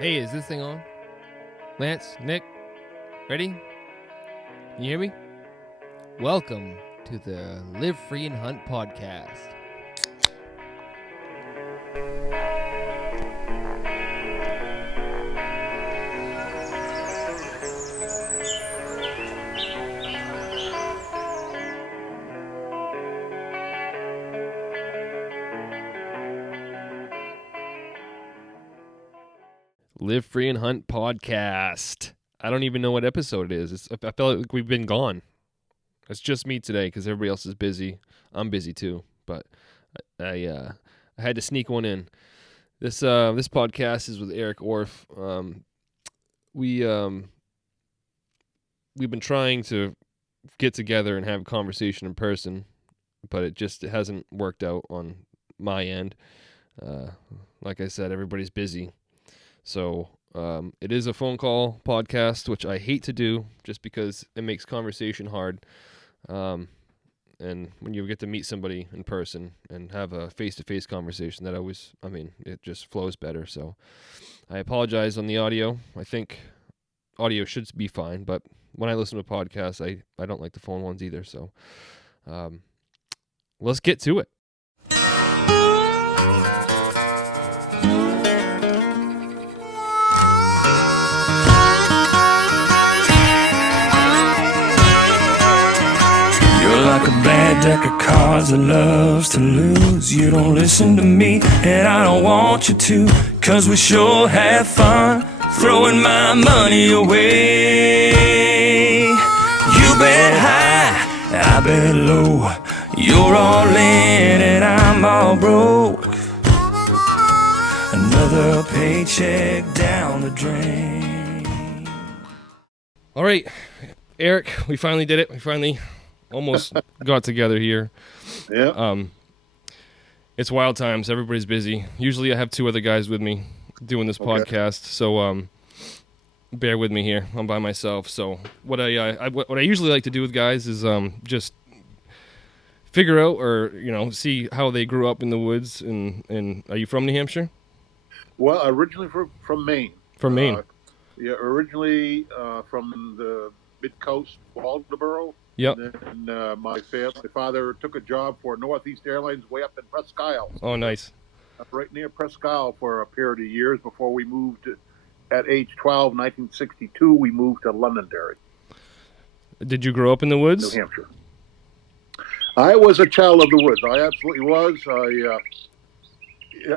Hey, is this thing on? Lance, Nick, ready? Can you hear me? Welcome to the Live Free and Hunt podcast. Live Free and Hunt podcast. I don't even know what episode it is. I feel like we've been gone. It's just me today because everybody else is busy. I'm busy too, but I had to sneak one in. This podcast is with Eric Orff. We've been trying to get together and have a conversation in person, but it hasn't worked out on my end. Like I said, everybody's busy. So it is a phone call podcast, which I hate to do just because it makes conversation hard. And when you get to meet somebody in person and have a face-to-face conversation, it just flows better. So I apologize on the audio. I think audio should be fine, but when I listen to podcasts, I don't like the phone ones either. So let's get to it. Like a bad deck of cards that loves to lose. You don't listen to me, and I don't want you to, 'cause we sure have fun throwing my money away. You bet high, I bet low. You're all in and I'm all broke. Another paycheck down the drain. All right, Eric, we finally did it. We finally almost got together here. Yeah. It's wild times. Everybody's busy. Usually I have two other guys with me doing this podcast, so bear with me here. I'm by myself. So what I usually like to do with guys is just figure out or see how they grew up in the woods. And are you from New Hampshire? Well, originally from Maine. From Maine. Originally from the mid-coast, Waldoboro. Yep. And my father took a job for Northeast Airlines way up in Presque Isle. Oh, nice. Right near Presque Isle for a period of years before we moved. At age 12, 1962, we moved to Londonderry. Did you grow up in the woods? New Hampshire. I was a child of the woods. I absolutely was.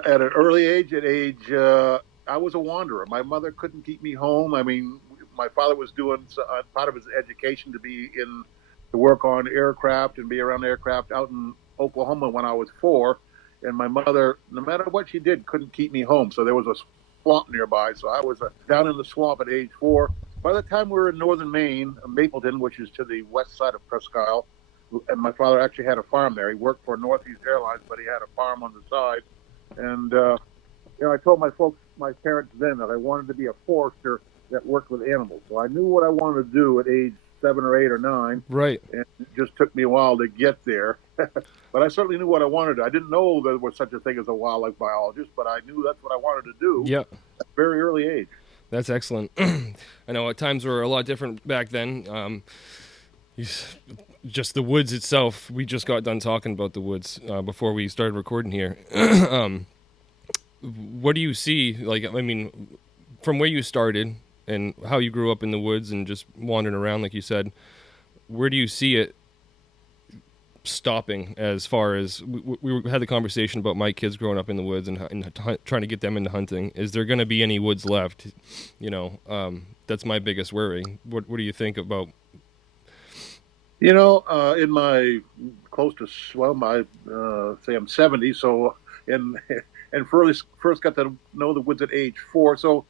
At an early age, I was a wanderer. My mother couldn't keep me home. I mean, my father was doing part of his education to work on aircraft and be around aircraft out in Oklahoma when I was 4. And my mother, no matter what she did, couldn't keep me home. So there was a swamp nearby. So I was down in the swamp at age 4. By the time we were in northern Maine, Mapleton, which is to the west side of Presque Isle, and my father actually had a farm there. He worked for Northeast Airlines, but he had a farm on the side. And, I told my parents then that I wanted to be a forester that worked with animals. So I knew what I wanted to do at age 7 or 8 or 9. Right. And it just took me a while to get there. But I certainly knew what I wanted to. I didn't know there was such a thing as a wildlife biologist, but I knew that's what I wanted to do Yep. at a very early age. That's excellent. I know times were a lot different back then. Just the woods itself, we just got done talking about the woods before we started recording here. What do you see, from where you started and how you grew up in the woods and just wandering around, like you said, where do you see it stopping as far as, we had the conversation about my kids growing up in the woods and trying to get them into hunting. Is there going to be any woods left? That's my biggest worry. What do you think about? In my close to, say I'm 70, so, and first got to know the woods at age 4, so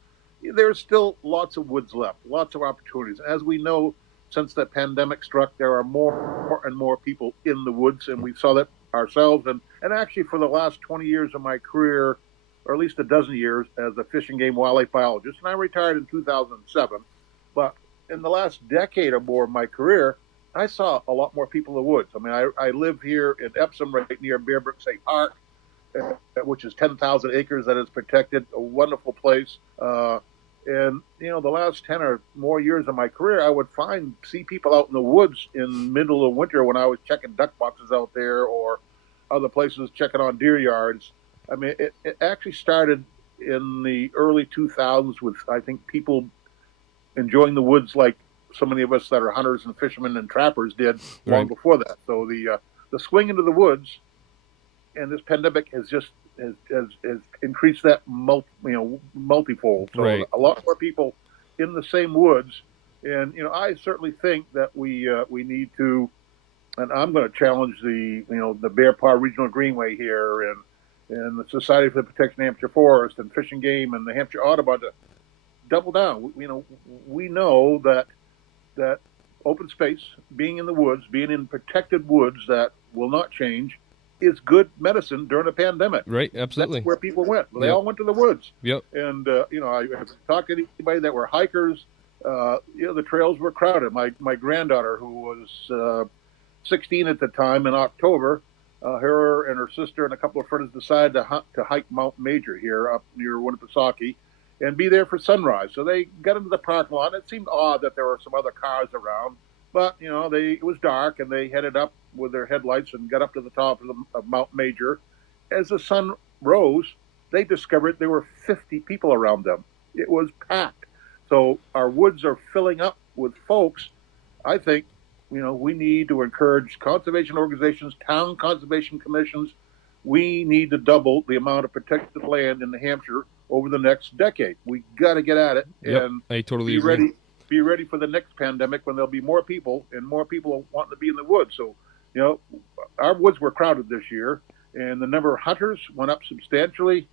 there's still lots of woods left, lots of opportunities. As we know, since the pandemic struck, there are more and more people in the woods, and we saw that ourselves. And actually, for the last 20 years of my career, or at least a dozen years, as a fish and game wildlife biologist, and I retired in 2007, but in the last decade or more of my career, I saw a lot more people in the woods. I mean, I live here in Epsom, right near Bear Brook State Park. which is 10,000 acres that is protected, a wonderful place. And the last 10 or more years of my career, I would see people out in the woods in middle of winter when I was checking duck boxes out there, or other places checking on deer yards. I mean, it actually started in the early 2000s with, I think, people enjoying the woods like so many of us that are hunters and fishermen and trappers did long Right. before that. So the swing into the woods and this pandemic has just has increased that multifold. So Right. a lot more people in the same woods, and I certainly think that we need to, and I'm going to challenge the Bear Paw Regional Greenway here and the Society for the Protection of Hampshire Forest and Fish and Game and the Hampshire Audubon to double down. We know that open space, being in the woods, being in protected woods that will not change, is good medicine during a pandemic. Right. Absolutely. That's where people went. They all went to the woods. Yep. And I've talked to anybody that were hikers. The trails were crowded. My granddaughter, who was 16 at the time, in October, her and her sister and a couple of friends decided to hike Mount Major here up near Winnipesaukee and be there for sunrise. So they got into the parking lot. It seemed odd that there were some other cars around, but it was dark, and they headed up with their headlights and got up to the top of Mount Major. As the sun rose, they discovered there were 50 people around them. It was packed. So our woods are filling up with folks. I think we need to encourage conservation organizations, town conservation commissions. We need to double the amount of protected land in New Hampshire over the next decade. We got to get at it, and I totally agree. agree. Be ready for the next pandemic when there'll be more people and more people wanting to be in the woods. So, our woods were crowded this year, and the number of hunters went up substantially.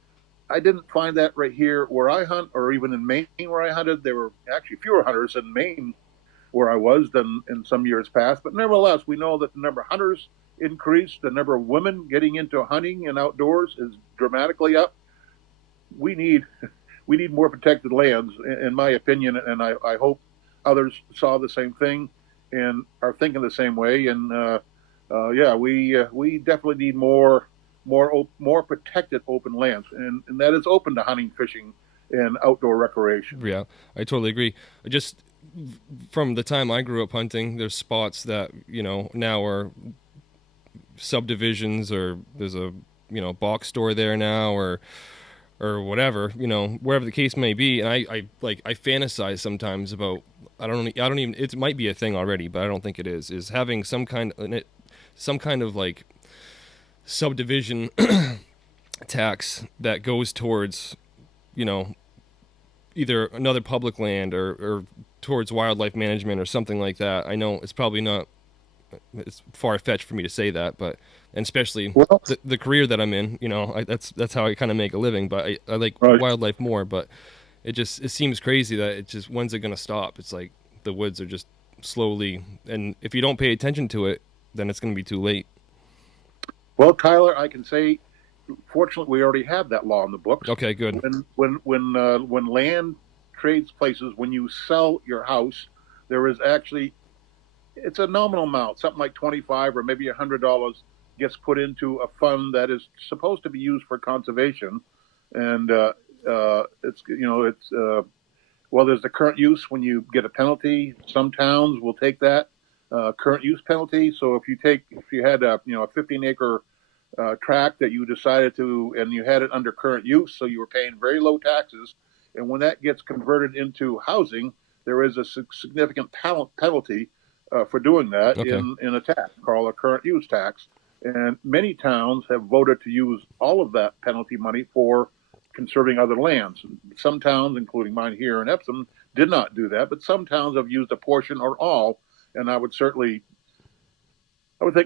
I didn't find that right here where I hunt, or even in Maine where I hunted. There were actually fewer hunters in Maine where I was than in some years past. But nevertheless, we know that the number of hunters increased. The number of women getting into hunting and outdoors is dramatically up. We need more protected lands, in my opinion, and I hope others saw the same thing and are thinking the same way. And we definitely need more protected open lands, and that is open to hunting, fishing, and outdoor recreation. Yeah, I totally agree. Just from the time I grew up hunting, there's spots that now are subdivisions, or there's a box store there now, or whatever, wherever the case may be. And I fantasize sometimes about, I don't even, it might be a thing already, but I don't think it is having some kind of like subdivision tax that goes towards, either another public land or towards wildlife management or something like that. I know it's probably not, it's far-fetched for me to say that, but, and especially the career that I'm in, that's how I kind of make a living. But I like wildlife more. But it seems crazy that when's it going to stop? It's like the woods are just slowly, and if you don't pay attention to it, then it's going to be too late. Well, Tyler, I can say, fortunately, we already have that law in the books. Okay, good. When land trades places, when you sell your house, there is actually, it's a nominal amount, something like $25 or maybe $100 gets put into a fund that is supposed to be used for conservation, and there's the current use. When you get a penalty, some towns will take that current use penalty. So if you had a 15-acre tract that you decided to, and you had it under current use, so you were paying very low taxes, and when that gets converted into housing, there is a significant penalty for doing that in a tax called a current use tax. And many towns have voted to use all of that penalty money for conserving other lands. Some towns, including mine here in Epsom, did not do that, but some towns have used a portion or all. And I would think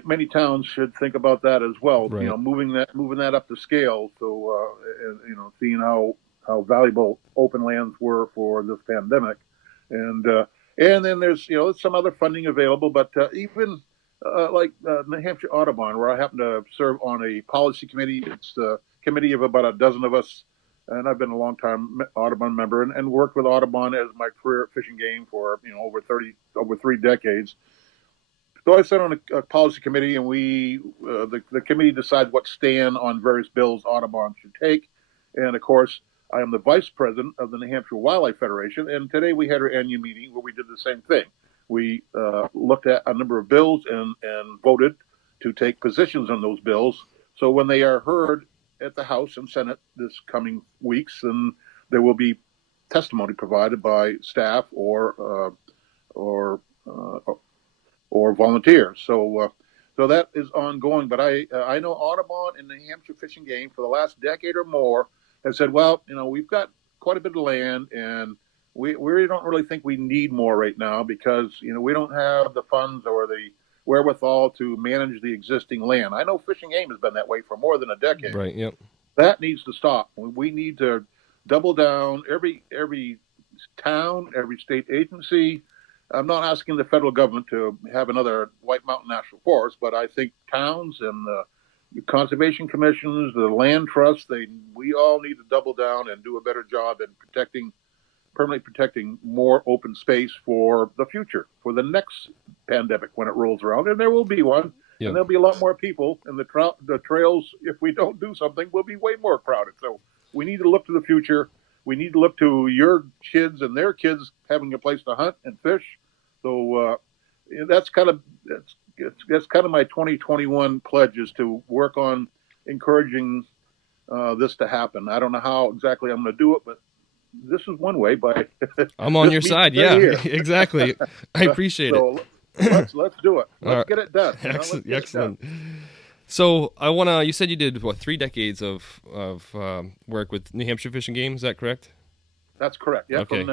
many towns should think about that as well. Right. Moving that up the scale. So seeing how valuable open lands were for this pandemic, and then there's some other funding available, but even like New Hampshire Audubon, where I happen to serve on a policy committee. It's a committee of about a dozen of us, and I've been a long-time Audubon member and worked with Audubon as my career at Fish and Game for over 3 decades. So I sit on a policy committee, and the committee decides what stand on various bills Audubon should take. And of course, I am the vice president of the New Hampshire Wildlife Federation. And today we had our annual meeting where we did the same thing. We looked at a number of bills and voted to take positions on those bills. So when they are heard at the House and Senate this coming weeks, then there will be testimony provided by staff or volunteers. So that is ongoing. But I know Audubon and the Hampshire Fish and Game for the last decade or more have said, well, we've got quite a bit of land, and we don't really think we need more right now because we don't have the funds or the wherewithal to manage the existing land. I know Fish and Game has been that way for more than a decade. Right. Yep. That needs to stop. We need to double down. Every town, every state agency. I'm not asking the federal government to have another White Mountain National Forest, but I think towns and the conservation commissions, the land trusts, we all need to double down and do a better job in permanently protecting more open space for the future, for the next pandemic when it rolls around, and there will be one. Yep. And there'll be a lot more people, and the trails, if we don't do something, will be way more crowded. So we need to look to the future. We need to look to your kids and their kids having a place to hunt and fish. So that's kind of my 2021 pledge, is to work on encouraging this to happen. I don't know how exactly I'm going to do it, but this is one way. By I'm on your side. Yeah, exactly. I appreciate it. Let's do it. Let's get it done. Excellent. So you said you did 3 decades of work with New Hampshire Fish and Game. Is that correct? That's correct. Yeah. Okay.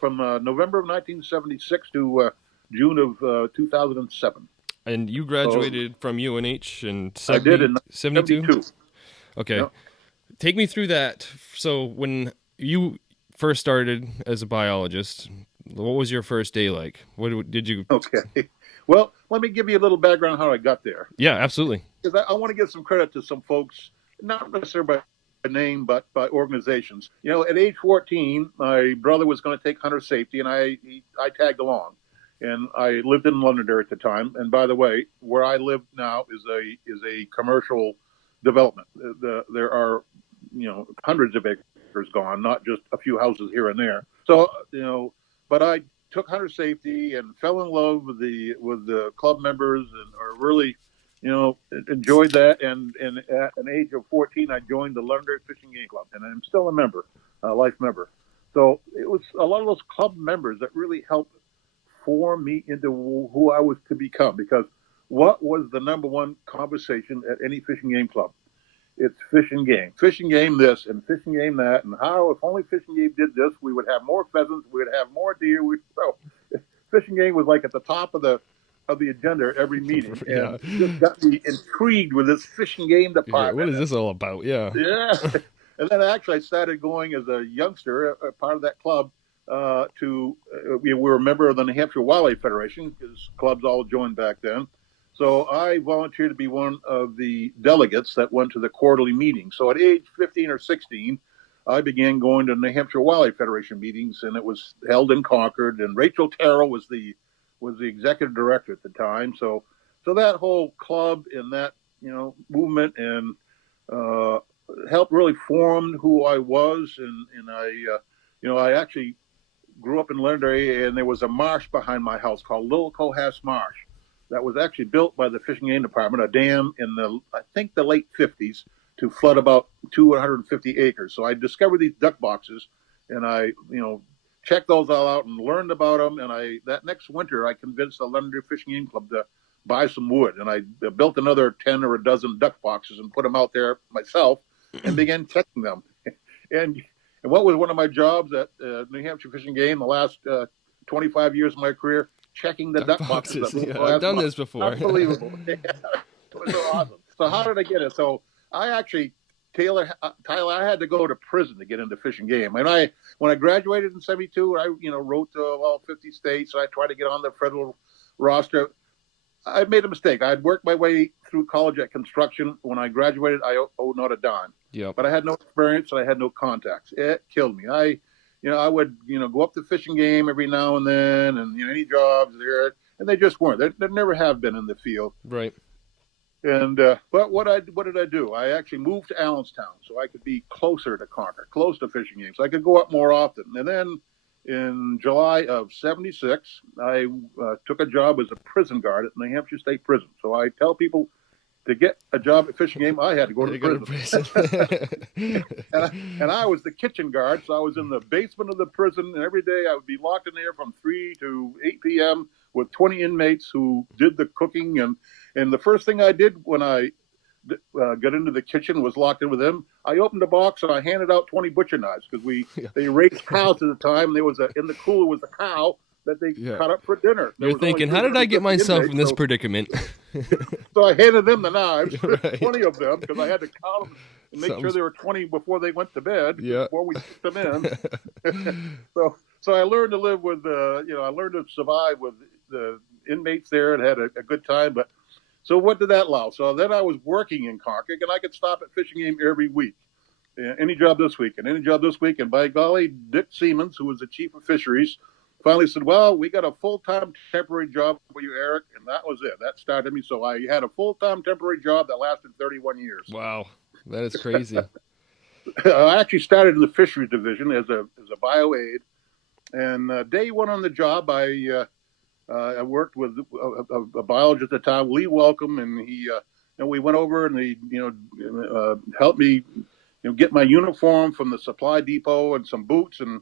From November of 1976 to June of 2007. And you graduated from UNH in 72? I did in 72. Okay. Yep. Take me through that. So when you first started as a biologist, what was your first day like? What did you? Okay. Well, let me give you a little background on how I got there. Yeah, absolutely. Because I want to give some credit to some folks, not necessarily by name, but by organizations. At age 14, my brother was going to take hunter safety, and I tagged along. And I lived in Londonderry at the time. And by the way, where I live now is a commercial development. There are hundreds of acres gone, not just a few houses here and there. So but I took hunter safety and fell in love with the club members, and really enjoyed that. And at an age of 14, I joined the Londonderry Fishing Game Club, and I'm still a member, a life member. So it was a lot of those club members that really helped form me into who I was to become. Because what was the number one conversation at any fishing game club? It's fish and game this and fish and game that, and how if only fish and game did this, we would have more pheasants, we would have more deer. Fish and game was like at the top of the agenda at every meeting, and just got me intrigued with this fish and game department. What is this all about? Yeah. And then actually I started going as a youngster, a part of that club. We were a member of the New Hampshire Wildlife Federation, because clubs all joined back then. So I volunteered to be one of the delegates that went to the quarterly meeting. So at age 15 or 16, I began going to New Hampshire Wildlife Federation meetings, and it was held in Concord. And Rachel Terrell was the executive director at the time. So that whole club and that movement and helped really form who I was. And I actually grew up in Londonderry, and there was a marsh behind my house called Little Cohas Marsh that was actually built by the Fish and Game Department, a dam in the late 50s to flood about 250 acres. So I discovered these duck boxes, and I checked those all out and learned about them. And that next winter, I convinced the Londonderry Fish and Game Club to buy some wood, and I built another 10 or a dozen duck boxes and put them out there myself and began checking them. And what was one of my jobs at New Hampshire Fish and Game the last 25 years of my career? Checking the duck boxes. I've done this before. Unbelievable. It was so awesome. So how did I get it? So I actually, Tyler, I had to go to prison to get into Fish and Game. And when I graduated in 72, I wrote to all 50 states. I tried to get on the federal roster. I made a mistake. I had worked my way through college at construction. When I graduated, I owed not a dime. Yep. But I had no experience, and I had no contacts. It killed me. I would, go up to Fish and Game every now and then, and any jobs there. and they just weren't. They never have been in the field. Right. And but what did I do? I actually moved to Allenstown so I could be closer to Concord, close to fishing games. So I could go up more often. And then in July of '76, I took a job as a prison guard at New Hampshire State Prison. So I tell people to get a job at fishing game, I had to go to prison. and I was the kitchen guard, so I was in the basement of the prison, and every day I would be locked in there from 3 to 8 p.m. with 20 inmates who did the cooking. And the first thing I did when I got into the kitchen was locked in with them. I opened a box and I handed out 20 butcher knives because they raised cows at the time. And there was in the cooler was a cow that they cut up for dinner. You're thinking, how did I get myself in this predicament? So I handed them the knives, 20 of them, because I had to count them and make sure there were 20 before they went to bed, before we put them in. So I learned to live with, I learned to survive with the inmates there and had a good time. But so what did that allow? So then I was working in Concord, and I could stop at fishing game every week. Any job this week, and any job this week. And by golly, Dick Siemens, who was the chief of fisheries, finally said, well, we got a full-time temporary job for you, Eric. And that was it. That started me. So I had a full-time temporary job that lasted 31 years. Wow. That is crazy. I actually started in the fisheries division as a bio aide. And day one on the job, I worked with a biologist at the time, Lee Welcome, and we went over and he helped me get my uniform from the supply depot and some boots. And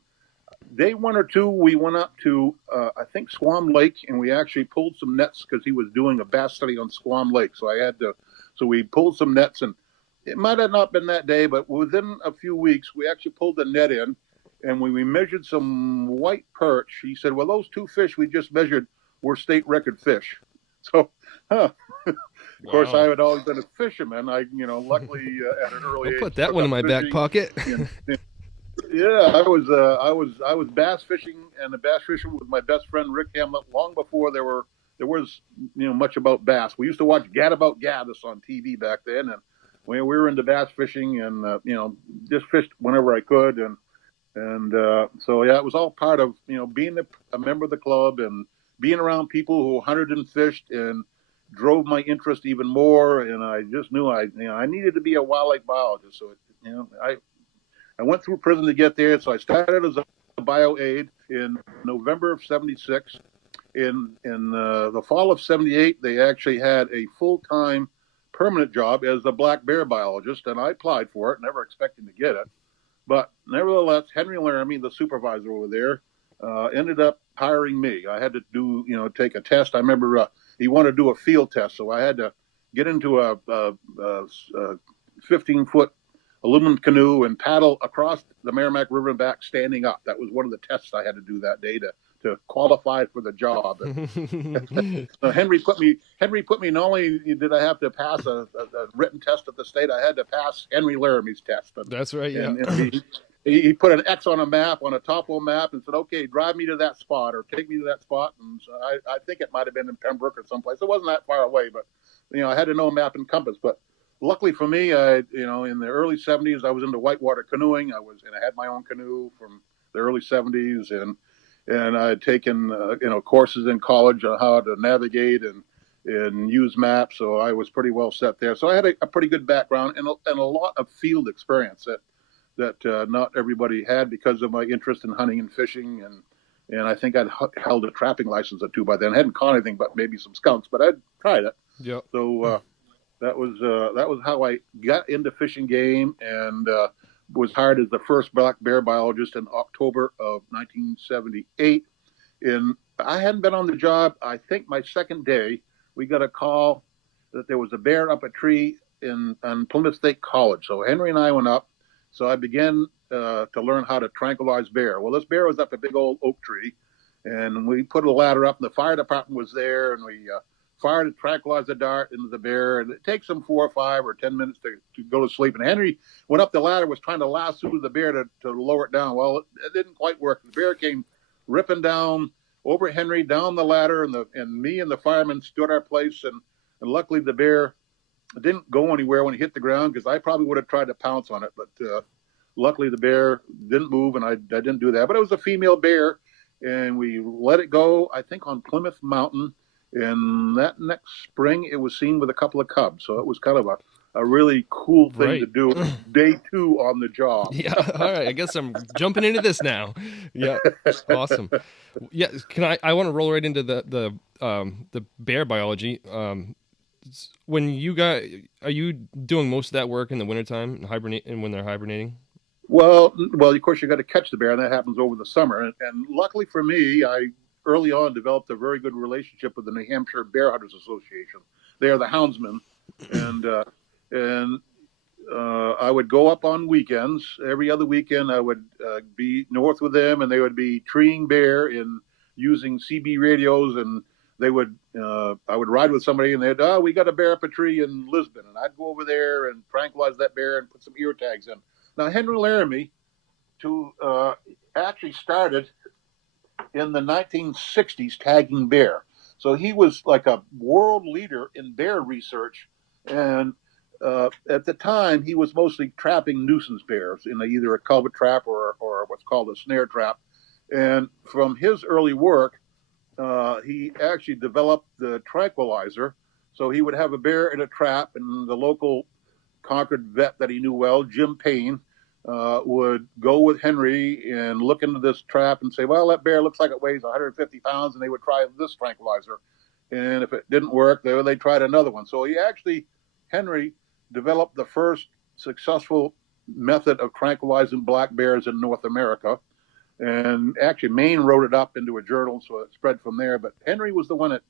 day 1 or 2, we went up to, I think, Squam Lake, and we actually pulled some nets because he was doing a bass study on Squam Lake. So we pulled some nets, and it might have not been that day, but within a few weeks, we actually pulled the net in, and when we measured some white perch, he said, well, those 2 fish we just measured were state record fish. So, Of course, I had always been a fisherman. Luckily at an early age, put that one in my back pocket. Yeah, I was bass fishing, and the bass fishing with my best friend Rick Hamlet long before there was much about bass. We used to watch Gadabout Gaddis on TV back then, and we were into bass fishing, and just fished whenever I could, and so yeah, it was all part of being a member of the club and being around people who hunted and fished and drove my interest even more. And I just knew I needed to be a wildlife biologist. So I went through prison to get there. So I started as a bio aide in November of '76. In the fall of '78, they actually had a full-time permanent job as a black bear biologist, and I applied for it, never expecting to get it. But nevertheless, Henry Laramie, the supervisor over there, ended up hiring me. I had to take a test. I remember he wanted to do a field test, so I had to get into a 15-foot aluminum canoe and paddle across the Merrimack River and back standing up. That was one of the tests I had to do that day to qualify for the job. So Henry put me, not only did I have to pass a written test at the state, I had to pass Henry Laramie's test. That's right, yeah. And he put an X on a map, on a topo map, and said, okay, drive me to that spot or take me to that spot. And so I think it might have been in Pembroke or someplace. It wasn't that far away, but I had to know map and compass. But luckily for me, in the early '70s, I was into whitewater canoeing. I had my own canoe from the early '70s, and I had taken courses in college on how to navigate and use maps. So I was pretty well set there. So I had a pretty good background and a lot of field experience that not everybody had because of my interest in hunting and fishing. And I think I'd held a trapping license or 2 by then. I hadn't caught anything but maybe some skunks, but I'd tried it. Yep. So that was how I got into fishing game, and was hired as the first black bear biologist in October of 1978. I hadn't been on the job. I think my second day, we got a call that there was a bear up a tree on Plymouth State College. So Henry and I went up. So I began to learn how to tranquilize bear. Well, this bear was up a big old oak tree, and we put a ladder up, and the fire department was there, and we fired a tranquilizer dart into the bear, and it takes them 4 or 5 or 10 minutes to go to sleep. And Henry went up the ladder, was trying to lasso the bear to lower it down. Well, it didn't quite work. The bear came ripping down over Henry, down the ladder, and me and the fireman stood our place, and luckily the bear didn't go anywhere when he hit the ground, because I probably would have tried to pounce on it, but luckily the bear didn't move, and I didn't do that. But it was a female bear, and we let it go, I think, on Plymouth Mountain. And that next spring, it was seen with a couple of cubs. So it was kind of a really cool thing to Right. do. Day 2 on the job. Yeah. All right. I guess I'm jumping into this now. Yeah. Awesome. Yeah. Can I want to roll right into the bear biology. When you got, are you doing most of that work in the wintertime, hibernate, and when they're hibernating? Well, of course, you got to catch the bear, and that happens over the summer. And luckily for me, I early on developed a very good relationship with the New Hampshire Bear Hunters Association. They are the houndsmen, and I would go up on weekends. Every other weekend, I would be north with them, and they would be treeing bear in using CB radios, and they would. I would ride with somebody, and they'd, we got a bear up a tree in Lisbon, and I'd go over there and tranquilize that bear and put some ear tags in. Now, Henry Laramie, actually started in the 1960s tagging bear. So he was like a world leader in bear research. And at the time, he was mostly trapping nuisance bears in either a culvert trap or what's called a snare trap. And from his early work, he actually developed the tranquilizer. So he would have a bear in a trap, and the local Concord vet that he knew well, Jim Payne, would go with Henry and look into this trap and say, well, that bear looks like it weighs 150 pounds, and they would try this tranquilizer. And if it didn't work, they tried another one. So Henry developed the first successful method of tranquilizing black bears in North America. And actually, Maine wrote it up into a journal, so it spread from there. But Henry was the one that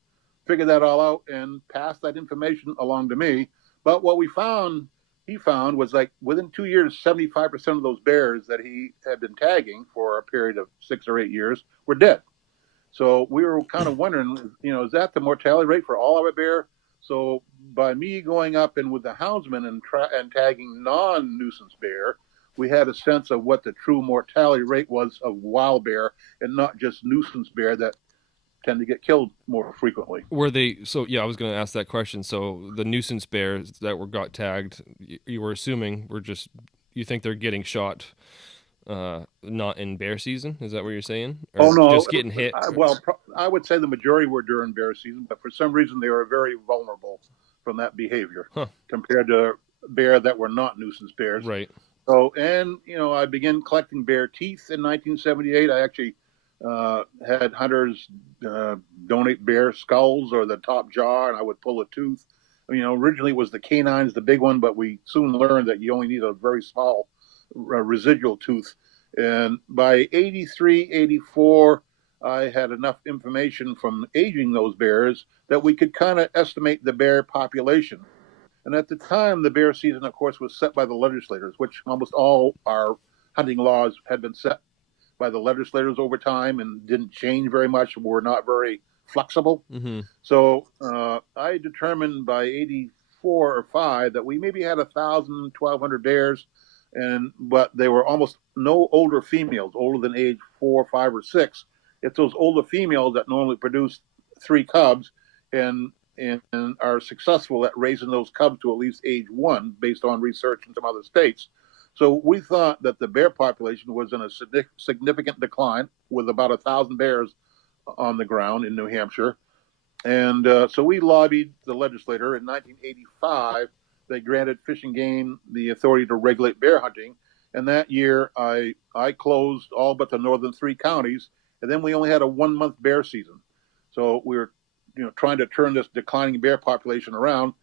figured that all out and passed that information along to me. But what he found was like within 2 years, 75% of those bears that he had been tagging for a period of 6 or 8 years were dead. So we were kind of wondering, is that the mortality rate for all of a bear? So by me going up and with the houndsman and tagging non-nuisance bear, we had a sense of what the true mortality rate was of wild bear and not just nuisance bear that tend to get killed more frequently. Were they, so yeah, I was going to ask that question. So the nuisance bears that got tagged, you were assuming you think they're getting shot, not in bear season? Is that what you're saying? Oh, Or no. just getting hit? I would say the majority were during bear season, but for some reason they were very vulnerable from that behavior compared to bear that were not nuisance bears. Right. So, and, I began collecting bear teeth in 1978. I actually had hunters donate bear skulls or the top jaw, and I would pull a tooth. Originally it was the canines, the big one, but we soon learned that you only need a very small residual tooth. And by 83, 84, I had enough information from aging those bears that we could kind of estimate the bear population. And at the time, the bear season, of course, was set by the legislators, which almost all our hunting laws had been set by the legislators over time and didn't change very much, were not very flexible. Mm-hmm. So I determined by 84 or 5 that we maybe had 1,000, 1,200 bears, but they were almost no older females, older than age 4, 5, or 6. It's those older females that normally produce 3 cubs and are successful at raising those cubs to at least age 1 based on research in some other states. So we thought that the bear population was in a significant decline with about 1,000 bears on the ground in New Hampshire. And so we lobbied the legislator in 1985. They granted Fish and Game the authority to regulate bear hunting. And that year I closed all but the northern 3 counties. And then we only had a 1-month bear season. So we were trying to turn this declining bear population around,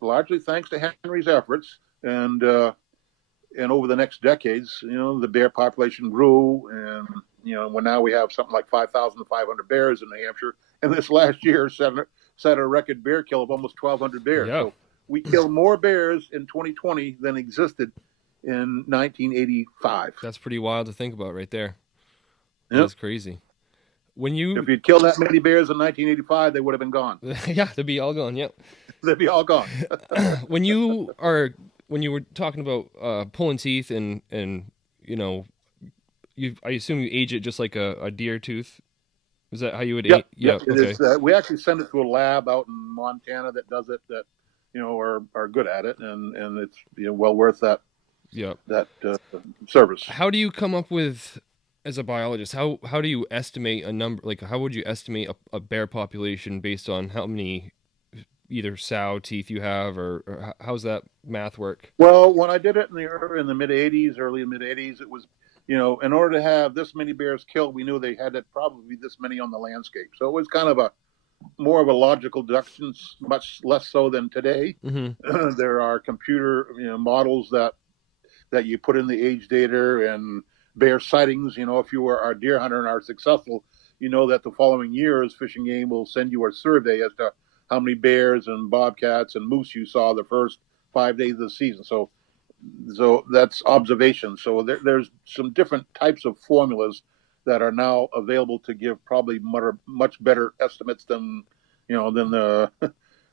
largely thanks to Henry's efforts. And over the next decades, the bear population grew, and now we have something like 5,500 bears in New Hampshire. And this last year set a record bear kill of almost 1,200 bears. Yeah. So we killed more bears in 2020 than existed in 1985. That's pretty wild to think about right there. Yep. That's crazy. If you'd killed that many bears in 1985, they would have been gone. Yeah, they'd be all gone. Yep. They'd be all gone. When you were talking about pulling teeth and I assume you age it just like a deer tooth. Is that how you would age? Yeah. Okay. We actually send it to a lab out in Montana that does it. That are good at it, and it's well worth that. Yeah. That service. How do you come up with as a biologist, how do you estimate a number? Like, how would you estimate a bear population based on how many either sow teeth you have, or how's that math work? Well, when I did it in the mid '80s, early mid '80s, it was, in order to have this many bears killed, we knew they had to probably be this many on the landscape. So it was kind of a more of a logical deduction, much less so than today. Mm-hmm. There are computer models that you put in the age data and bear sightings. If you are a deer hunter and are successful, you know that the following years, Fish and Game will send you a survey as to how many bears and bobcats and moose you saw the first 5 days of the season. So that's observation. So there's some different types of formulas that are now available to give probably much better estimates than the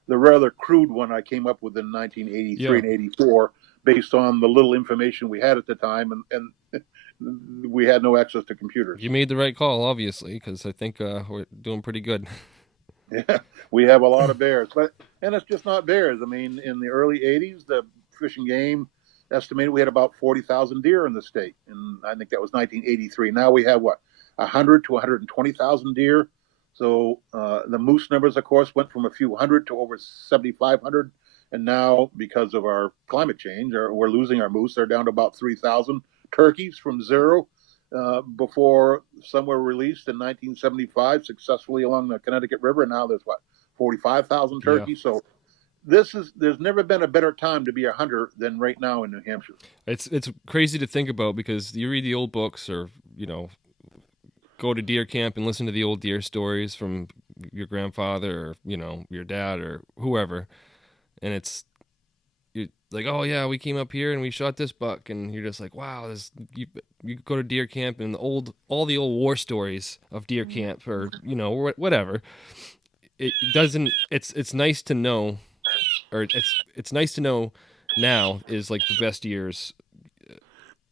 the rather crude one I came up with in 1983 and 84, based on the little information we had at the time, and we had no access to computers. You made the right call, obviously, because I think we're doing pretty good. Yeah, we have a lot of bears, and it's just not bears. I mean, in the early '80s, the Fish and Game estimated we had about 40,000 deer in the state, and I think that was 1983. Now we have 100 to 120,000 deer. So the moose numbers, of course, went from a few hundred to over 7,500, and now because of our climate change, we're losing our moose. They're down to about 3,000. Turkeys from zero. Before some were released in 1975 successfully along the Connecticut River. Now there's 45,000 turkeys. So there's never been a better time to be a hunter than right now in New Hampshire. It's crazy to think about, because you read the old books, or go to deer camp and listen to the old deer stories from your grandfather, or your dad or whoever, and it's you're like, oh yeah, we came up here and we shot this buck, and you're just like, wow, you go to deer camp and all the old war stories of deer camp, or whatever. It doesn't. It's nice to know, or it's nice to know now is like the best years.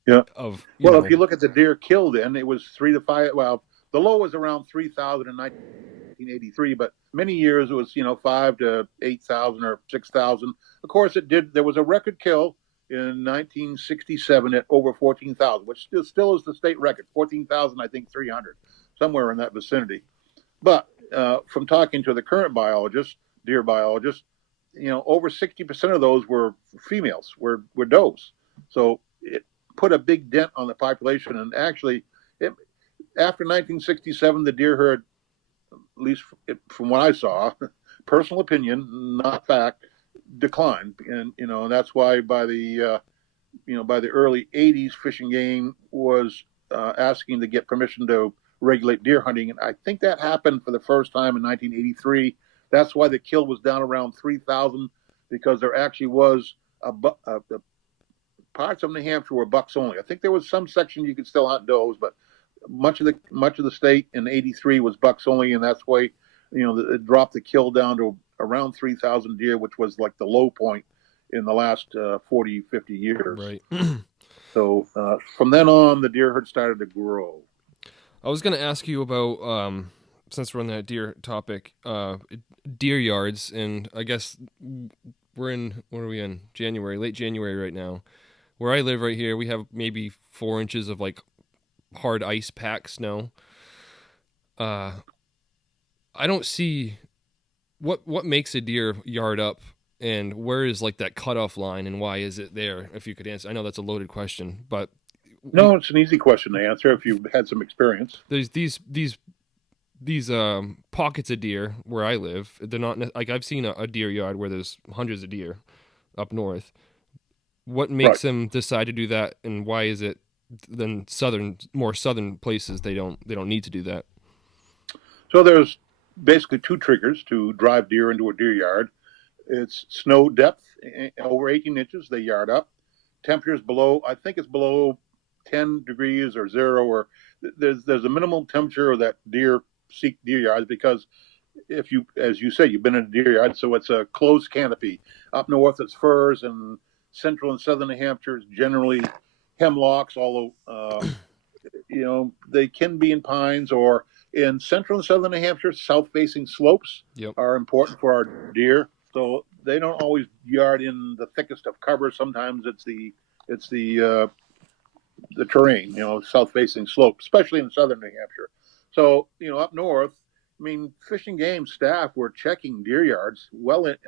Yeah. Of if you look at the deer killed, in it was 3 to 5. Well, the low was around 3,000 in 1983, but many years it was 5 to 8,000 or 6,000. Of course, there was a record kill in 1967 at over 14,000, which still is the state record. 14,000, I think 300, somewhere in that vicinity. But from talking to the current deer biologists, over 60% of those were females, were does. So it put a big dent on the population. And actually, after 1967, the deer herd, at least from what I saw, personal opinion, not fact, declined. And that's why by the early '80s, Fish and Game was asking to get permission to regulate deer hunting, and I think that happened for the first time in 1983. That's why the kill was down around 3,000, because there actually was parts of New Hampshire were bucks only. I think there was some section you could still hunt does, but much of the state in '83 was bucks only, and that's why it dropped the kill down to around 3,000 deer, which was like the low point in the last 40, 50 years. Right. So from then on, the deer herd started to grow. I was going to ask you about, since we're on that deer topic, deer yards, and I guess what are we in? January, late January right now. Where I live right here, we have maybe 4 inches of like hard ice pack snow. I don't see what makes a deer yard up, and where is like that cutoff line, and why is it there? If you could answer, I know that's a loaded question, but no, it's an easy question to answer if you've had some experience. There's these pockets of deer where I live. They're not like, I've seen a deer yard where there's hundreds of deer up north. What makes them decide to do that, and why is it then more southern places they don't need to do that? So there's basically 2 triggers to drive deer into a deer yard. It's snow depth over 18 inches. They yard up. Temperatures below, I think it's below 10 degrees or 0, or there's a minimal temperature that deer seek deer yards, because if you, as you say, you've been in a deer yard, so it's a closed canopy. Up north it's firs, and central and southern New Hampshire is generally hemlocks, although they can be in pines, or in central and southern New Hampshire, south-facing slopes are important for our deer. So they don't always yard in the thickest of cover. Sometimes it's the the terrain, south-facing slope, especially in southern New Hampshire. So, up north, I mean, Fish and Game staff were checking deer yards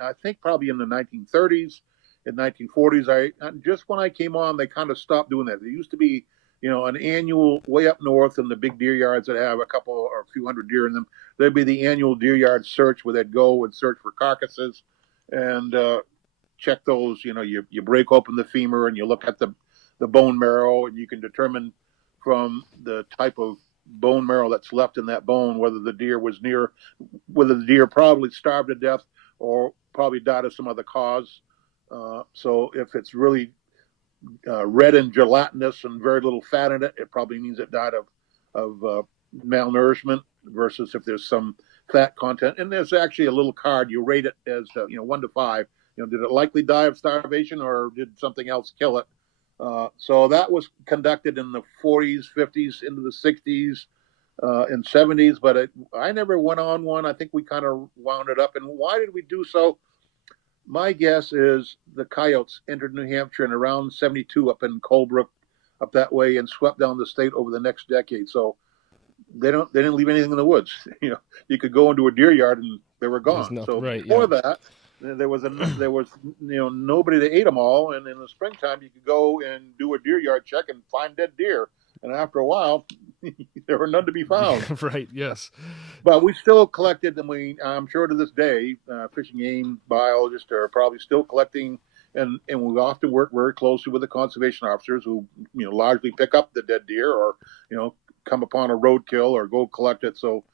I think probably in the 1930s and 1940s. Just when I came on, they kind of stopped doing that. There used to be, an annual way up north in the big deer yards that have a couple or a few hundred deer in them. There'd be the annual deer yard search where they'd go and search for carcasses and check those. You break open the femur and you look at the bone marrow, and you can determine from the type of bone marrow that's left in that bone whether the deer probably starved to death or probably died of some other cause. So if it's really red and gelatinous and very little fat in it, it probably means it died of malnourishment, versus if there's some fat content. And there's actually a little card. You rate it as 1 to 5. Did it likely die of starvation or did something else kill it? So that was conducted in the 40s, 50s, into the 60s, and 70s. But I never went on one. I think we kind of wound it up. And why did we do so? My guess is the coyotes entered New Hampshire in around 72 up in Colebrook, up that way, and swept down the state over the next decade. So they didn't leave anything in the woods. You could go into a deer yard and they were gone. So before that, there was nobody that ate them all. And in the springtime, you could go and do a deer yard check and find dead deer. And after a while, there were none to be found. Right. Yes. But we still collected, and I'm sure to this day, Fish and Game biologists are probably still collecting, and we often work very closely with the conservation officers who, largely pick up the dead deer or, come upon a roadkill or go collect it. So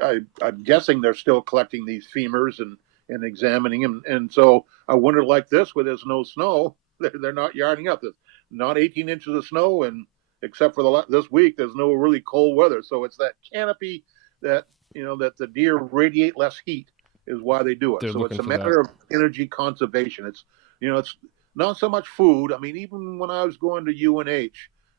I'm guessing they're still collecting these femurs and examining them. And so a winter like this, where there's no snow, they're not yarding up. There's not 18 inches of snow, and except for this week, there's no really cold weather. So it's that canopy that that the deer radiate less heat is why they do it. So it's a matter of energy conservation. It's it's not so much food. I mean, even when I was going to UNH,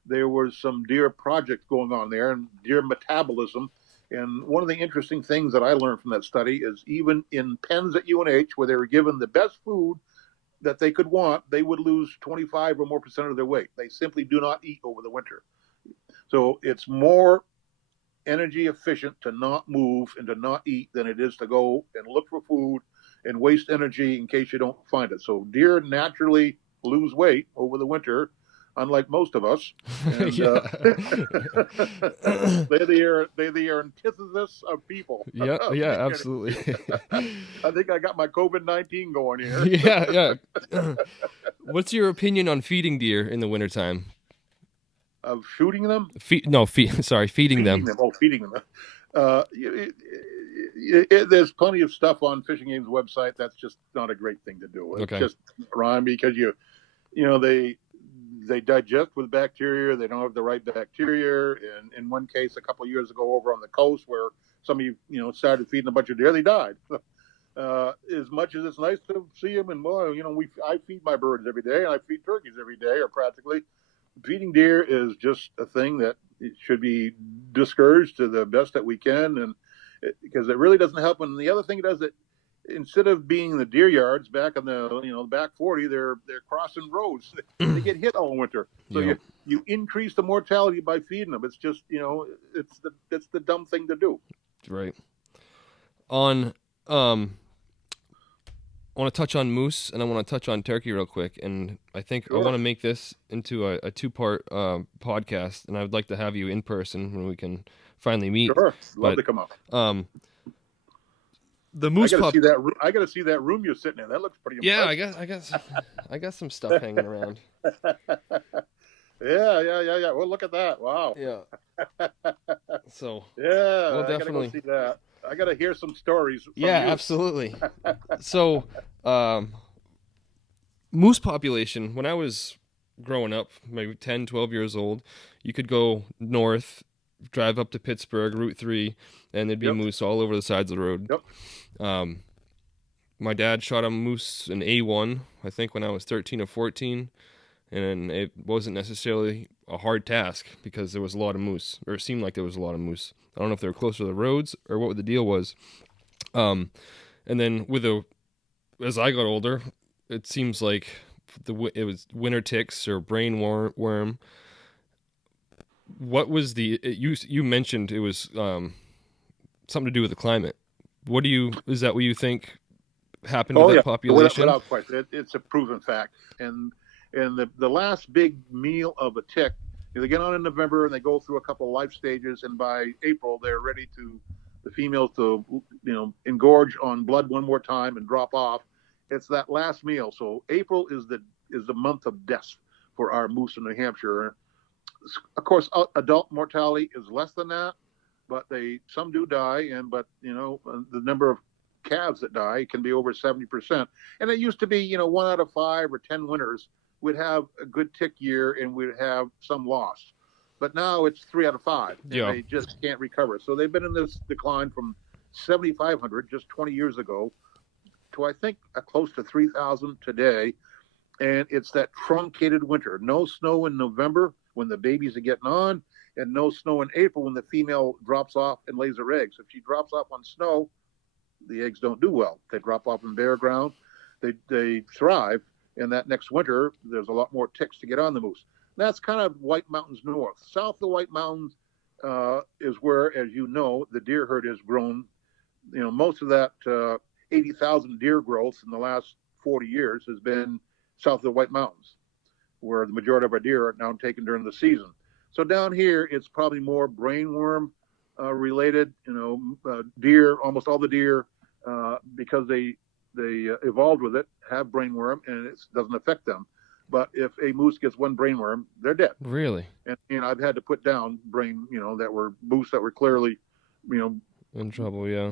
there was some deer projects going on there and deer metabolism. And one of the interesting things that I learned from that study is even in pens at UNH, where they were given the best food that they could want, they would lose 25 or more % of their weight. They simply do not eat over the winter. So it's more energy efficient to not move and to not eat than it is to go and look for food and waste energy in case you don't find it. So deer naturally lose weight over the winter, unlike most of us. And, they're the antithesis of people. Yeah, absolutely. I think I got my COVID-19 going here. Yeah. What's your opinion on feeding deer in the wintertime? Of shooting them? Feeding them. Feeding them. There's plenty of stuff on Fish and Game's website. That's just not a great thing to do. It's just rhyme because they digest with bacteria. They don't have the right bacteria. And in one case, a couple of years ago, over on the coast, where somebody started feeding a bunch of deer, they died. As much as it's nice to see them, and I feed my birds every day, and I feed turkeys every day, or practically. Feeding deer is just a thing that it should be discouraged to the best that we can, and because it really doesn't help. And the other thing it does, that instead of being in the deer yards back in the back 40, they're crossing roads. They get hit all winter. So you increase the mortality by feeding them. It's just it's the dumb thing to do. Right. I want to touch on moose, and I want to touch on turkey real quick. And I think I want to make this into a 2-part podcast, and I would like to have you in person when we can finally meet. Sure, love to come up. The moose. I got to see that room you're sitting in. That looks pretty impressive. Yeah, I got some stuff hanging around. Yeah. Well, look at that. Wow. Yeah. So. Yeah. We'll definitely I gotta go see that. I got to hear some stories. Yeah, absolutely. So, moose population, when I was growing up, maybe 10, 12 years old, you could go north, drive up to Pittsburgh, Route 3, and there'd be moose all over the sides of the road. Yep. My dad shot a moose in A1, I think, when I was 13 or 14, and it wasn't necessarily a hard task because there was a lot of moose, or it seemed like there was a lot of moose. I don't know if they were close to the roads or what the deal was. And then as I got older, it seems like it was winter ticks or brain worm. what was you mentioned it was something to do with the climate. Is that what you think happened to Oh that yeah, population? without question, it's a proven fact. And the last big meal of a tick, they get on in November and they go through a couple of life stages, and by April they're ready to the females to engorge on blood one more time and drop off. It's that last meal. So April is the month of death for our moose in New Hampshire. Of course, adult mortality is less than that, but some do die, but the number of calves that die can be over 70%. And it used to be, 1 out of 5 or 10 winters would have a good tick year and we'd have some loss. But now it's 3 out of 5, and Yeah. they just can't recover. So they've been in this decline from 7,500 just 20 years ago to, I think, close to 3,000 today. And it's that truncated winter. No snow in November when the babies are getting on, and no snow in April when the female drops off and lays her eggs. If she drops off on snow, the eggs don't do well. They drop off in bare ground. They thrive. And that next winter, there's a lot more ticks to get on the moose. That's kind of White Mountains north. South of the White Mountains is where, as you know, the deer herd has grown. Most of that 80,000 deer growth in the last 40 years has been south of the White Mountains, where the majority of our deer are now taken during the season. So down here, it's probably more brainworm related. Deer, almost all the deer, because they evolved with it, have brainworm, and it doesn't affect them. But if a moose gets one brainworm, they're dead. Really? And I've had to put down that were moose that were clearly, In trouble, yeah.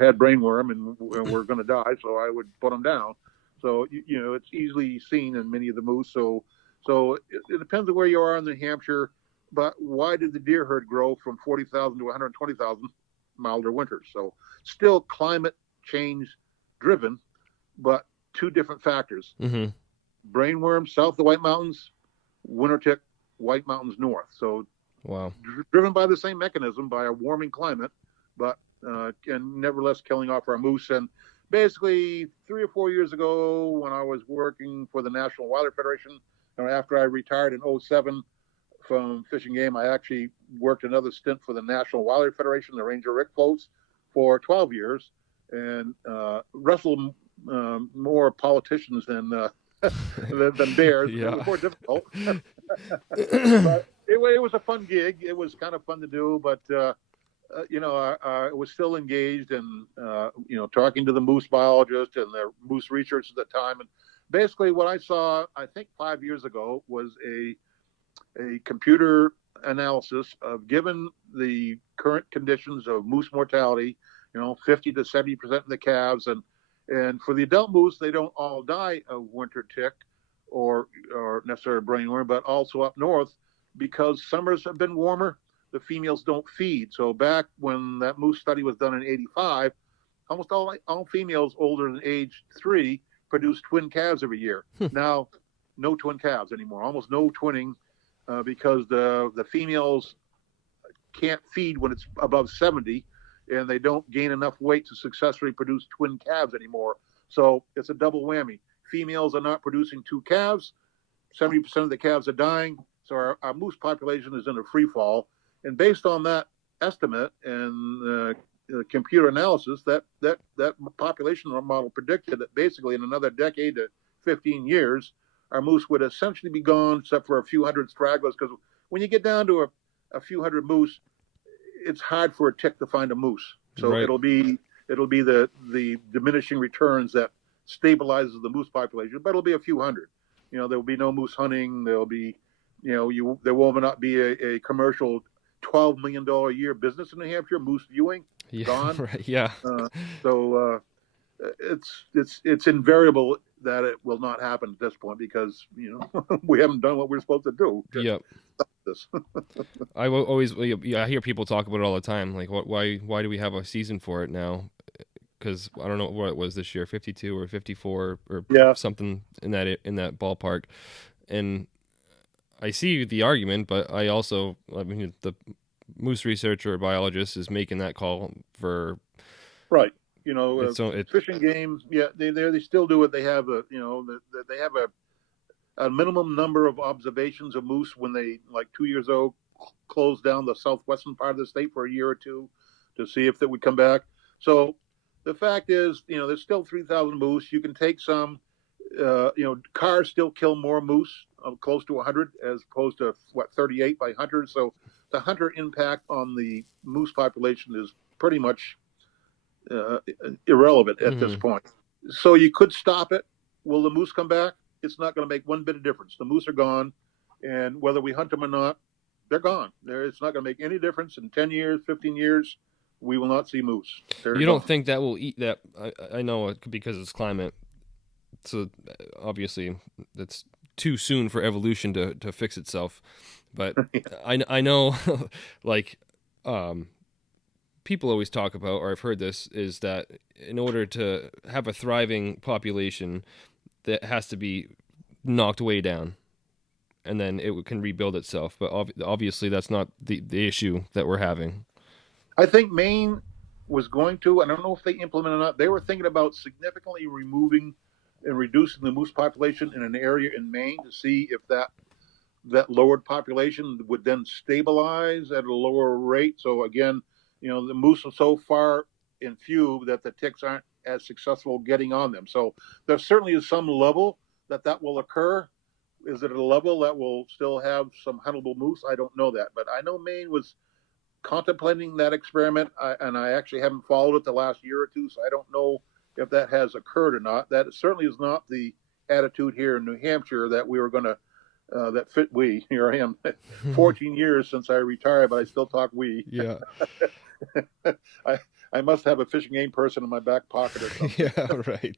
Had brainworm and were going to die. So I would put them down. So it's easily seen in many of the moose. So it depends on where you are in New Hampshire. But why did the deer herd grow from 40,000 to 120,000? Milder winters. So still climate change driven, but two different factors. Mm-hmm. Brainworm south of the White Mountains, winter tick White Mountains north. So wow, driven by the same mechanism, by a warming climate, but and nevertheless killing off our moose. And basically 3 or 4 years ago, when I was working for the National Wildlife Federation, after I retired in 2007 from fishing game, I actually worked another stint for the National Wildlife Federation, the Ranger Rick floats, for 12 years, and wrestled more politicians than bears. Yeah. It was more difficult. But it was a fun gig. It was kind of fun to do, but I was still engaged in talking to the moose biologist and the moose research at the time. And basically what I saw, I think 5 years ago, was a computer analysis of, given the current conditions of moose mortality, 50 to 70% of the calves, and for the adult moose, they don't all die of winter tick or necessarily brainworm, but also up north, because summers have been warmer, the females don't feed. So back when that moose study was done in 85, almost all females older than age 3 produce twin calves every year. Now, no twin calves anymore, almost no twinning, because the females can't feed when it's above 70, and they don't gain enough weight to successfully produce twin calves anymore. So it's a double whammy. Females are not producing 2 calves. 70% of the calves are dying. So our moose population is in a free fall. And based on that estimate and computer analysis, that population model predicted that basically in another decade to 15 years, our moose would essentially be gone, except for a few hundred stragglers. Because when you get down to a few hundred moose, it's hard for a tick to find a moose. So right. it'll be the diminishing returns that stabilizes the moose population, but it'll be a few hundred. There will be no moose hunting. There'll be, there will not be a commercial $12 million a year business in New Hampshire. Moose viewing gone. Right. Yeah. So it's invariable that it will not happen at this point, because we haven't done what we're supposed to do. Yep. This. I hear people talk about it all the time. Like, why do we have a season for it now? Because I don't know what it was this year, 52 or 54 or something in that ballpark. And I see the argument, but the moose researcher or biologist is making that call for right. Fishing game. Yeah, they still do it. They have a minimum number of observations of moose when they, like 2 years close down the southwestern part of the state for a year or two to see if it would come back. So the fact is, there's still 3,000 moose. You can take some. Cars still kill more moose, close to 100, as opposed to 38 by hunters. So the hunter impact on the moose population is pretty much irrelevant at this point. So you could stop it. Will the moose come back? It's not going to make one bit of difference. The moose are gone, and whether we hunt them or not, they're gone. It's not going to make any difference. In 10 years, 15 years, we will not see moose. You don't think that will eat that? I know because it's climate. So obviously that's too soon for evolution to fix itself. But I know, like, people always talk about, or I've heard this, is that in order to have a thriving population, that has to be knocked way down, and then it can rebuild itself. But obviously that's not the issue that we're having. I think Maine was going to, I don't know if they implemented or not, they were thinking about significantly removing and reducing the moose population in an area in Maine to see if that lowered population would then stabilize at a lower rate. So again, the moose are so far in few that the ticks aren't as successful getting on them. So there certainly is some level that will occur. Is it a level that will still have some huntable moose? I don't know that, but I know Maine was contemplating that experiment, and I actually haven't followed it the last year or two, so I don't know if that has occurred or not. That certainly is not the attitude here in New Hampshire that we were going to, here I am, 14 years since I retired, but I still talk we. Yeah. I must have a fishing game person in my back pocket or something. Yeah, right.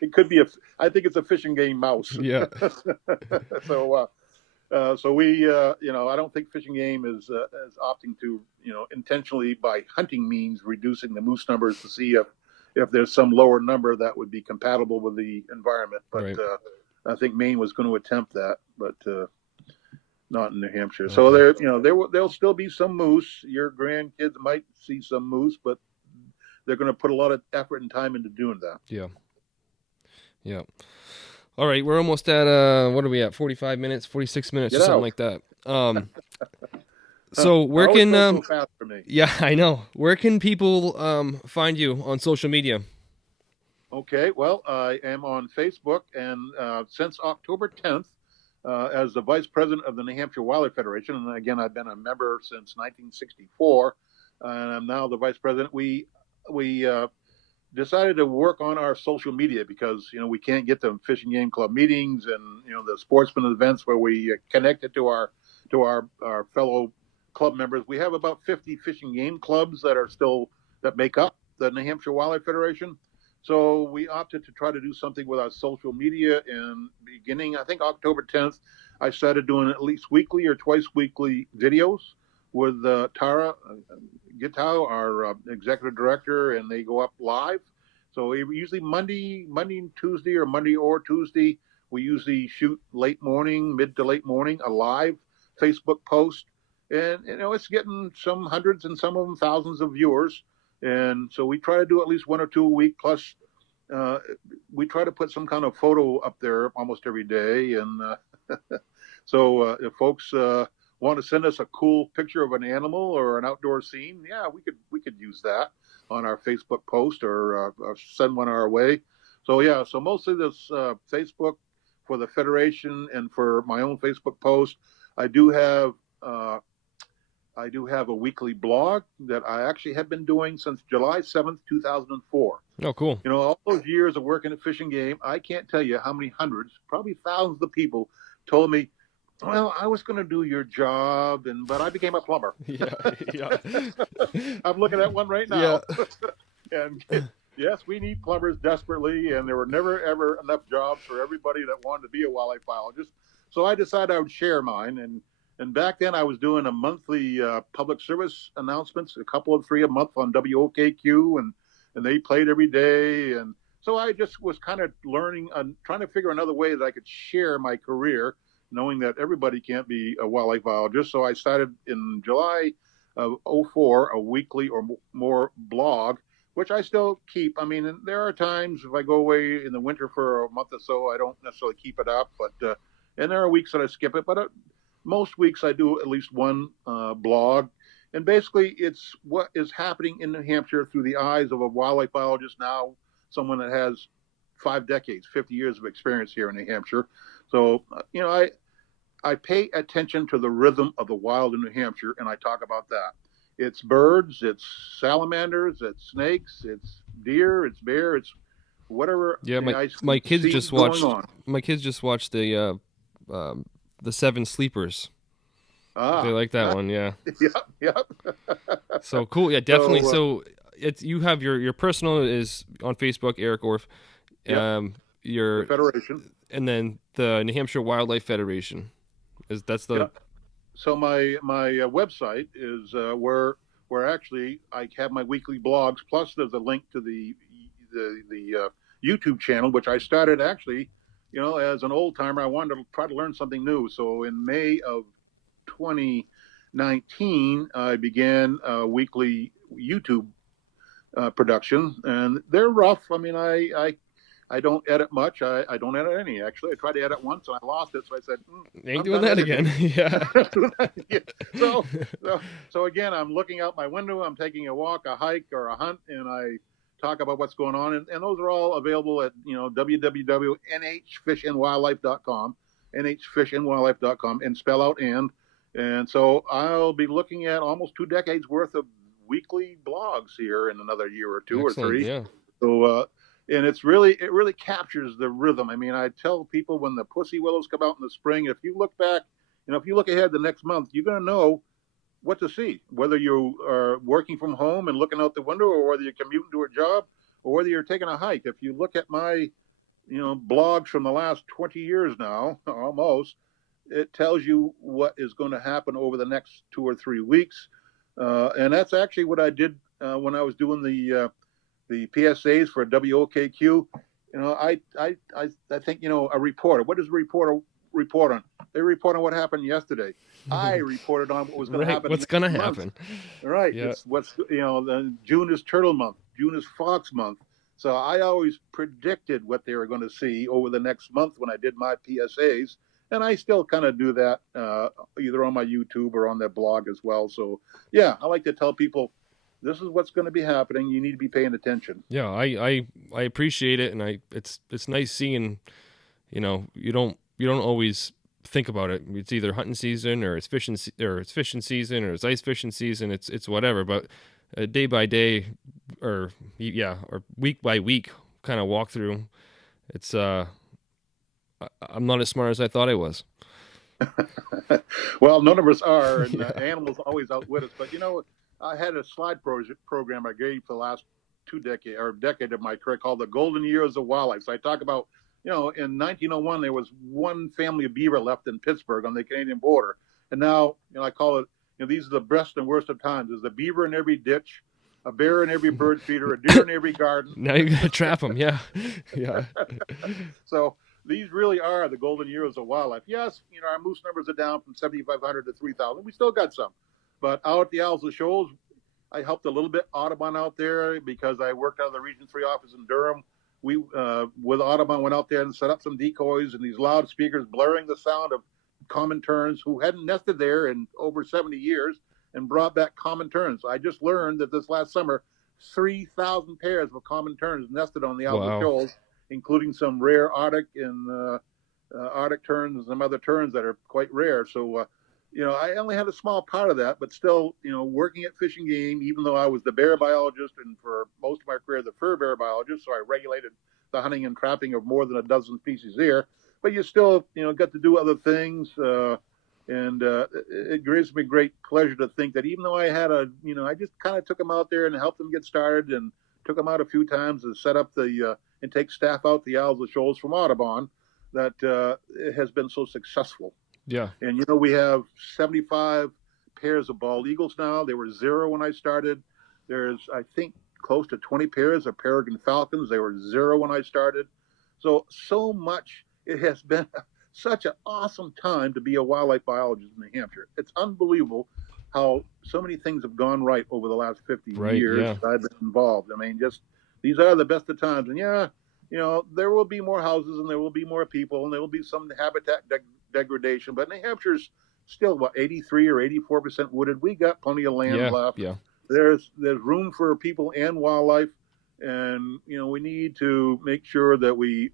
It could be I think it's a fishing game mouse. Yeah. So we, I don't think fishing game is opting to, intentionally by hunting means reducing the moose numbers to see if there's some lower number that would be compatible with the environment. But right. I think Maine was going to attempt that, but not in New Hampshire. Okay. So there'll still be some moose. Your grandkids might see some moose, but they're going to put a lot of effort and time into doing that. Yeah. Yeah. All right, we're almost at what are we at? 45 minutes, 46 minutes, or something like that. So where can so fast for me. Yeah, I know. Where can people find you on social media? Okay, well, I am on Facebook, and since October 10th, as the vice president of the New Hampshire Wildlife Federation, and again, I've been a member since 1964, and I'm now the vice president. We decided to work on our social media because we can't get to fishing game club meetings and the sportsman events where we connect it to our fellow club members. We have about 50 fishing game clubs that make up the New Hampshire Wildlife Federation. So we opted to try to do something with our social media. And beginning, I think October 10th, I started doing at least weekly or twice weekly videos with Tara Gitau, our executive director, and they go up live. So usually Monday and Tuesday, or Monday or Tuesday, we usually shoot mid to late morning, a live Facebook post. And, it's getting some hundreds and some of them thousands of viewers. And so we try to do at least one or two a week. Plus, we try to put some kind of photo up there almost every day. And so if folks want to send us a cool picture of an animal or an outdoor scene, yeah, we could use that on our Facebook post or send one our way. So yeah, so mostly this Facebook for the Federation and for my own Facebook post. I do have a weekly blog that I actually have been doing since July 7th, 2004. Oh, cool. All those years of working at Fish and Game, I can't tell you how many hundreds, probably thousands of people told me, well, I was going to do your job, but I became a plumber. Yeah. I'm looking at one right now. Yeah. And yes, we need plumbers desperately, and there were never, ever enough jobs for everybody that wanted to be a wildlife biologist. So I decided I would share mine. And back then I was doing a monthly public service announcements, three a month on WOKQ, and they played every day. And so I just was kind of learning and trying to figure another way that I could share my career, knowing that everybody can't be a wildlife biologist. So I started in July of 2004, a weekly or more blog, which I still keep. I mean, there are times if I go away in the winter for a month or so, I don't necessarily keep it up, but and there are weeks that I skip it. But most weeks I do at least one blog. And basically, it's what is happening in New Hampshire through the eyes of a wildlife biologist now, someone that has 5 decades, 50 years of experience here in New Hampshire. So, I pay attention to the rhythm of the wild in New Hampshire, and I talk about that. It's birds, it's salamanders, it's snakes, it's deer, it's bear, it's whatever. Yeah, I my kids see just going watched. on. My kids just watched the Seven Sleepers. They Ah, like that one, yeah. yep, yep. So cool, yeah, definitely. So, So it's you have your personal is on Facebook, Eric Orff. yep, the Your Federation. and then the New Hampshire Wildlife Federation that's the Yep. So my website is where actually I have my weekly blogs. Plus, there's a link to the YouTube channel, which I started actually, as an old timer. I wanted to try to learn something new. So in May of 2019, I began a weekly YouTube production, and they're rough. I mean, I don't edit much. I don't edit any, actually. I tried to edit once and I lost it. So I said, ain't I'm doing done that editing. again. Yeah. so, so again, I'm looking out my window. I'm taking a walk, a hike, or a hunt, and I talk about what's going on. And those are all available at, www.nhfishandwildlife.com, nhfishandwildlife.com, and spell out and. And so I'll be looking at almost 2 decades worth of weekly blogs here in another year or two Excellent, or three. yeah. So, and it really captures the rhythm. I mean, I tell people when the pussy willows come out in the spring, if you look back, if you look ahead the next month, you're going to know what to see, whether you are working from home and looking out the window, or whether you're commuting to a job, or whether you're taking a hike. If you look at my, blogs from the last 20 years now, almost, it tells you what is going to happen over the next 2 or 3 weeks. And that's actually what I did when I was doing the PSAs for WOKQ. I think, a reporter. What does a reporter report on? They report on what happened yesterday. I reported on what was going to happen. What's going to month. happen? Right. Yeah. It's June is turtle month. June is fox month. So I always predicted what they were going to see over the next month when I did my PSAs. And I still kind of do that either on my YouTube or on their blog as well. So, yeah, I like to tell people, this is what's going to be happening. You need to be paying attention. Yeah, I appreciate it, and it's nice seeing, you don't always think about it. It's either hunting season or it's fishing season or it's ice fishing season. It's whatever, but day by day or week by week kind of walk through. It's I'm not as smart as I thought I was. Well, none of us are, and animals always outwit us. But I had a slide program I gave for the last decade of my career called the Golden Years of Wildlife. So I talk about, in 1901, there was one family of beaver left in Pittsburgh on the Canadian border. And now, I call it, these are the best and worst of times. There's a beaver in every ditch, a bear in every bird feeder, a deer in every garden. Now you got to trap them, yeah. Yeah. So these really are the golden years of wildlife. Yes, our moose numbers are down from 7,500 to 3,000. We still got some. But out at the Owls of Shoals, I helped a little bit Audubon out there because I worked out of the Region 3 office in Durham. We, with Audubon, went out there and set up some decoys and these loudspeakers blaring the sound of common terns who hadn't nested there in over 70 years and brought back common terns. I just learned that this last summer, 3,000 pairs of common terns nested on the Owls of Shoals, including some rare Arctic and Arctic terns and some other terns that are quite rare. So, I only had a small part of that, but still, working at Fish and Game, even though I was the bear biologist and for most of my career, the fur bear biologist, so I regulated the hunting and trapping of more than a dozen species there, but you still, got to do other things. And it gives me great pleasure to think that even though I had I just kind of took them out there and helped them get started and took them out a few times and set up and take staff out the Owls of Shoals from Audubon, that it has been so successful. Yeah. And, we have 75 pairs of bald eagles now. There were 0 when I started. There's, I think, close to 20 pairs of peregrine falcons. They were 0 when I started. So much. It has been such an awesome time to be a wildlife biologist in New Hampshire. It's unbelievable how so many things have gone right over the last 50 years that I've been involved. I mean, just these are the best of times. And there will be more houses and there will be more people and there will be some habitat degradation. But New Hampshire's still what 83 or 84% wooded. We got plenty of land left. Yeah. There's room for people and wildlife, and we need to make sure that we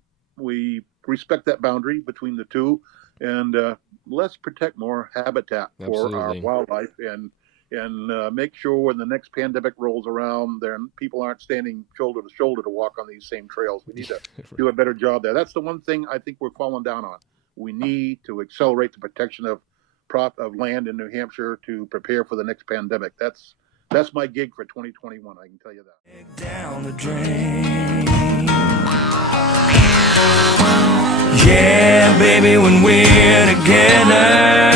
respect that boundary between the two, and let's protect more habitat for our wildlife, and make sure when the next pandemic rolls around, then people aren't standing shoulder to shoulder to walk on these same trails. We need to do a better job there. That's the one thing I think we're falling down on. We need to accelerate the protection of land in New Hampshire to prepare for the next pandemic. That's my gig for 2021. I can tell you that. Down the drain. Yeah, baby, when we're together,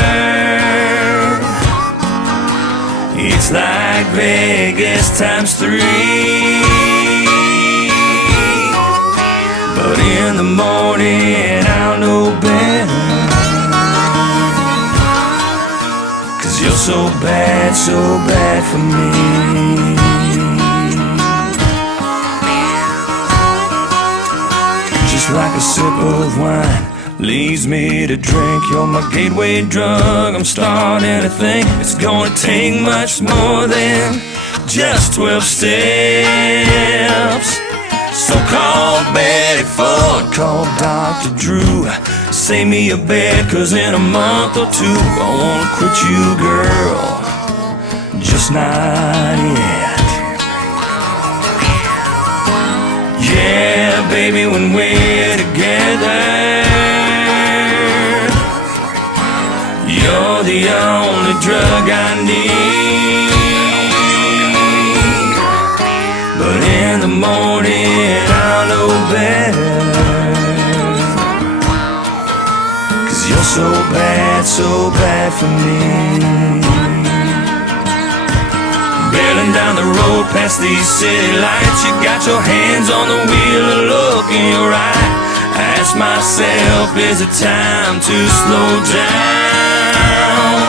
it's like Vegas times 3. But in the morning I'll know better, 'cause you're so bad for me. Just like a sip of wine leaves me to drink. You're my gateway drug. I'm starting to think it's gonna take much more than just 12 steps. So call Betty Ford, call Dr. Drew, save me a bed, 'cause in a month or two I wanna quit you, girl, just not yet. Yeah, baby, when we're together, you're the only drug I need. But in the morning I'll know better, 'cause you're so bad for me. Barreling down the road past these city lights, you got your hands on the wheel, a look in your eye. I ask myself, is it time to slow down?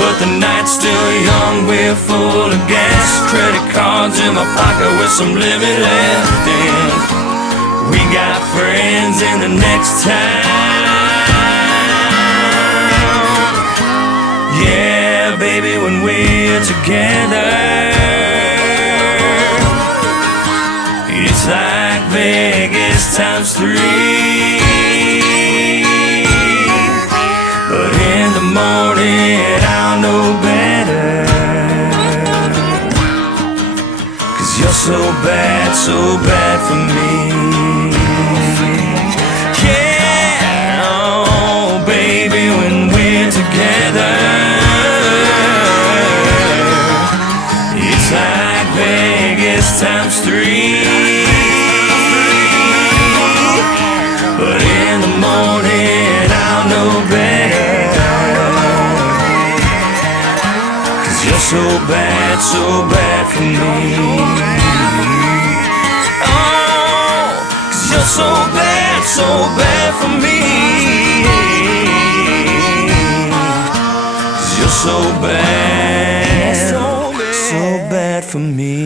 But the night's still young, we're full of gas, credit cards in my pocket with some limit left, and we got friends in the next town. Yeah, baby, when we're together, it's like Vegas times 3. But in the morning I'll know better, 'cause you're so bad for me. Yeah, oh baby, when we're together, it's like Vegas times 3. But in the morning I'll know better, 'cause you're so bad for me. Oh, 'cause you're so bad for me. 'Cause you're so bad for me.